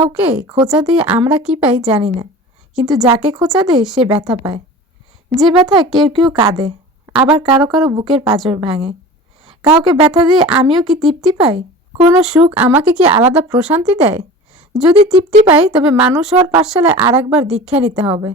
কাউকে খোঁচা দিয়ে আমরা কি পাই জানি না, কিন্তু যাকে খোঁচা দেয় সে ব্যথা পায়। যে ব্যথায় কেউ কেউ কাঁদে, আবার কারো কারো বুকের পাঁজর ভাঙে। কাউকে ব্যথা দিয়ে আমিও কি তৃপ্তি পাই? কোনো সুখ আমাকে কি আলাদা প্রশান্তি দেয়? যদি তৃপ্তি পাই তবে মানুষ হওয়ার পাঠশালায় আরেকবার দীক্ষা নিতে হবে।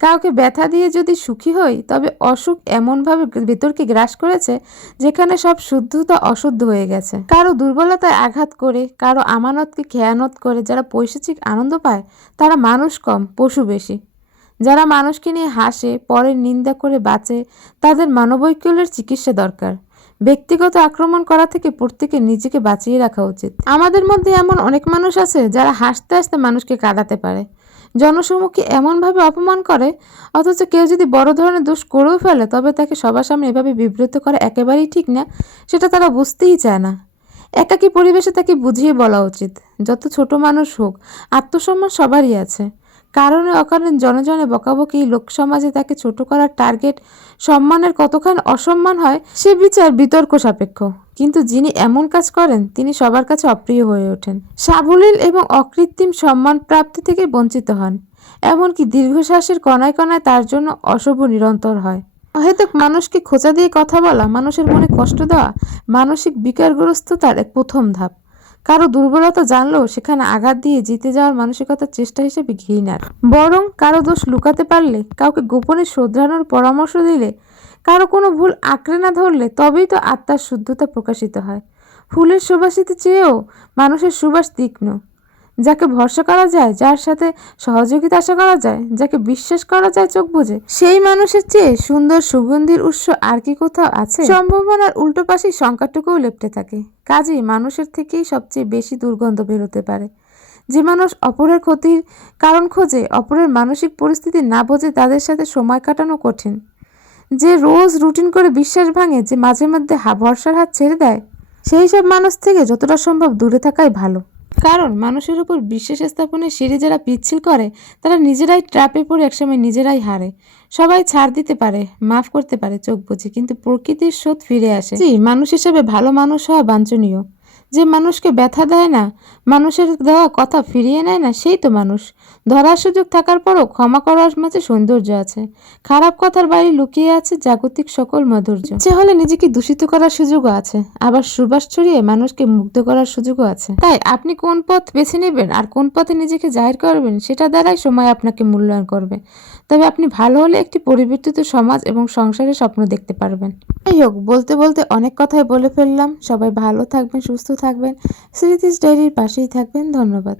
কাউকে ব্যথা দিয়ে যদি সুখী হই তবে অসুখ এমনভাবে ভেতরকে গ্রাস করেছে যেখানে সব শুদ্ধতা অশুদ্ধ হয়ে গেছে। কারো দুর্বলতায় আঘাত করে, কারো আমানতকে খেয়ানত করে যারা পৈশাচিক আনন্দ পায় তারা মানুষ কম, পশু বেশি। যারা মানুষকে নিয়ে হাসে, পরের নিন্দা করে বাঁচে, তাদের মানবৈকল্যের চিকিৎসা দরকার। ব্যক্তিগত আক্রমণ করা থেকে প্রত্যেকে নিজেকে বাঁচিয়ে রাখা উচিত। আমাদের মধ্যে এমন অনেক মানুষ আছে যারা হাসতে হাসতে মানুষকে কাঁদাতে পারে, জনসমক্ষে এমনভাবে অপমান করে, অথচ কেউ যদি বড় ধরনের দোষ করেও ফেলে তবে তাকে সবার সামনে এভাবে বিব্রত করা একেবারেই ঠিক না, সেটা তারা বুঝতেই চায় না। একাকী পরিবেশে তাকে বুঝিয়ে বলা উচিত, যত ছোট মানুষ হোক আত্মসম্মান সবারই আছে। কারণে অকারণে জনে জনে বকাবকি, লোকসমাজে তাকে ছোট করার টার্গেট, সম্মানের কতখান অসম্মান হয় সে বিচার বিতর্ক সাপেক্ষ। কিন্তু যিনি এমন কাজ করেন তিনি সবার কাছে অপ্রিয় হয়ে ওঠেন, সাবলীল এবং অকৃত্রিম সম্মান প্রাপ্তি থেকে বঞ্চিত হন। এমনকি দীর্ঘশ্বাসের কণায় কণায় তার জন্য অশুভ নিরন্তর হয়। অহেতুক মানুষকে খোঁচা দিয়ে কথা বলা, মানুষের মনে কষ্ট দেওয়া মানসিক বিকারগ্রস্ততার এক প্রথম ধাপ। কারো দুর্বলতা জানলেও সেখানে আঘাত দিয়ে জিতে যাওয়ার মানসিকতার চেষ্টা হিসেবে ঘৃণার। বরং কারো দোষ লুকাতে পারলে, কাউকে গোপনে শোধরানোর পরামর্শ দিলে, কারো কোনো ভুল আঁকড়ে না ধরলে তবেই তো আত্মার শুদ্ধতা প্রকাশিত হয়। ফুলের সুবাসিতে চেয়েও মানুষের সুবাস তীক্ষ্ণ। যাকে ভরসা করা যায়, যার সাথে সহযোগিতা আশা করা যায়, যাকে বিশ্বাস করা যায় চোখ বুঝে, সেই মানুষের চেয়ে সুন্দর সুগন্ধির উৎস আর কি কোথাও আছে? সম্ভাবনার উল্টো পাশেই সংকটটুকুও লেপ্টে থাকে। কাজেই মানুষের থেকেই সবচেয়ে বেশি দুর্গন্ধ বেরোতে পারে। যে মানুষ অপরের ক্ষতির কারণ খোঁজে, অপরের মানসিক পরিস্থিতি না বোঝে, তাদের সাথে সময় কাটানো কঠিন। যে রোজ রুটিন করে বিশ্বাস ভাঙে, যে মাঝে মধ্যে ভরসার হাত ছেড়ে দেয়, সেই সব মানুষ থেকে যতটা সম্ভব দূরে থাকাই ভালো। কারণ মানুষের উপর বিশ্বাস স্থাপনের সিঁড়ি যারা পিচ্ছিল করে তারা নিজেরাই ট্র্যাপে পড়ে একসময় নিজেরাই হারে। সবাই ছাড় দিতে পারে, মাফ করতে পারে চোখ বুঝে, কিন্তু প্রকৃতির স্রোত ফিরে আসে। জি, মানুষ হিসেবে ভালো মানুষ হওয়া বাঞ্ছনীয়। যে মানুষকে ব্যথা দেয় না, মানুষের দেওয়া কথা ফিরিয়ে নেয় না, সেই তো মানুষ। ধরার সুযোগ থাকার পরও ক্ষমা করার মাঝে সৌন্দর্য আছে। খারাপ কথার বাইরে লুকিয়ে আছে জাগতিক সকল মাধুর্য। ইচ্ছে হলে নিজেকে দূষিত করার সুযোগও আছে, আবার সুবাস ছড়িয়ে মানুষকে মুগ্ধ করার সুযোগও আছে। তাই আপনি কোন পথ বেছে নেবেন আর কোন পথে নিজেকে জাহির করবেন সেটা দ্বারাই সময় আপনাকে মূল্যায়ন করবে। তবে আপনি ভালো হলে একটি পরিবর্তিত সমাজ এবং সংসারের স্বপ্ন দেখতে পারবেন। যাই হোক, বলতে বলতে অনেক কথাই বলে ফেললাম। সবাই ভালো থাকবেন, সুস্থ থাকবেন, স্মৃতিস ডায়েরির পাশেই থাকবেন। ধন্যবাদ।